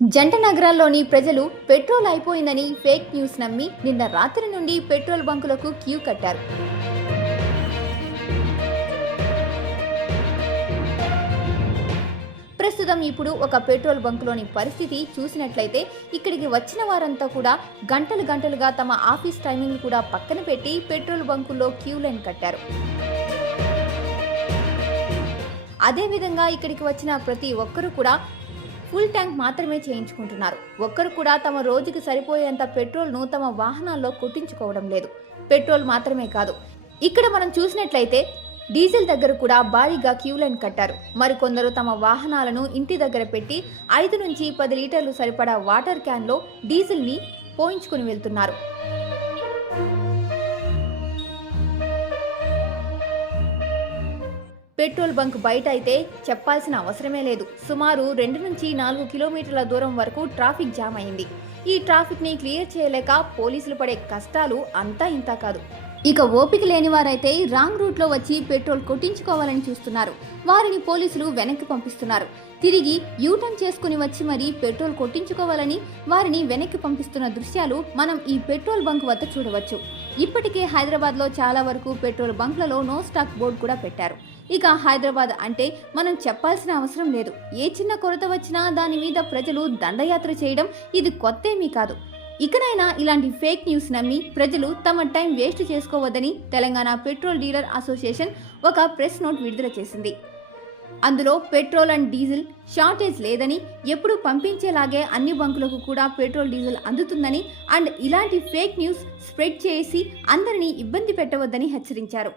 జంట నగరాల్లోని ప్రజలు పెట్రోల్ అయిపోయిందని ఫేక్ న్యూస్ నమ్మి నిన్న రాత్రి నుండి పెట్రోల్ బంకులకు క్యూ కట్టారు. ప్రస్తుతం ఇప్పుడు ఒక పెట్రోల్ బంకులోని పరిస్థితి చూసినట్లయితే ఇక్కడికి వచ్చిన వారంతా కూడా గంటలుగా తమ ఆఫీస్ టైమింగ్ కూడా పక్కన పెట్టి పెట్రోల్ బంకుల్లో క్యూ లైన్ కట్టారు. అదేవిధంగా ఇక్కడికి వచ్చిన ప్రతి ఒక్కరూ కూడా ఫుల్ ట్యాంక్ మాత్రమే చేయించుకుంటున్నారు. ఒక్కరు కూడా తమ రోజుకి సరిపోయేంత పెట్రోల్ను తమ వాహనాల్లో కొట్టించుకోవడం లేదు. పెట్రోల్ మాత్రమే కాదు, ఇక్కడ మనం చూసినట్లయితే డీజిల్ దగ్గర కూడా భారీగా క్యూ లైన్ కట్టారు. మరికొందరు తమ వాహనాలను ఇంటి దగ్గర పెట్టి 5 నుంచి 10 లీటర్లు సరిపడా వాటర్ క్యాన్లో డీజిల్ని పోయించుకుని వెళ్తున్నారు. పెట్రోల్ బంక్ బయట అయితే చెప్పాల్సిన అవసరమే లేదు. సుమారు 2 నుంచి 4 కిలోమీటర్ల దూరం వరకు ట్రాఫిక్ జామ్ అయింది. ఈ ట్రాఫిక్ ని క్లియర్ చేయలేక పోలీసులు పడే కష్టాలు అంతా ఇంతా కాదు. ఇక ఓపిక లేని వారైతే రాంగ్ రూట్ లో వచ్చి పెట్రోల్ కొట్టించుకోవాలని చూస్తున్నారు. వారిని పోలీసులు వెనక్కి పంపిస్తున్నారు. తిరిగి యూటర్న్ చేసుకుని వచ్చి మరీ పెట్రోల్ కొట్టించుకోవాలని వారిని వెనక్కి పంపిస్తున్న దృశ్యాలు మనం ఈ పెట్రోల్ బంక్ వద్ద చూడవచ్చు. ఇప్పటికే హైదరాబాద్ లో చాలా వరకు పెట్రోల్ బంక్లలో నో స్టాక్ బోర్డు కూడా పెట్టారు. ఇక హైదరాబాద్ అంటే మనం చెప్పాల్సిన అవసరం లేదు. ఏ చిన్న కొరత వచ్చినా దాని మీద ప్రజలు దండయాత్ర చేయడం ఇది కొత్తేమీ కాదు. ఇకనైనా ఇలాంటి ఫేక్ న్యూస్ నమ్మి ప్రజలు తమ టైం వేస్ట్ చేసుకోవద్దని తెలంగాణ పెట్రోల్ డీలర్ అసోసియేషన్ ఒక ప్రెస్ నోట్ విడుదల చేసింది. అందులో పెట్రోల్ అండ్ డీజిల్ షార్టేజ్ లేదని, ఎప్పుడు పంపించేలాగే అన్ని బంకులకు కూడా పెట్రోల్ డీజిల్ అందుతుందని అండ్ ఇలాంటి ఫేక్ న్యూస్ స్ప్రెడ్ చేసి అందరినీ ఇబ్బంది పెట్టవద్దని హెచ్చరించారు.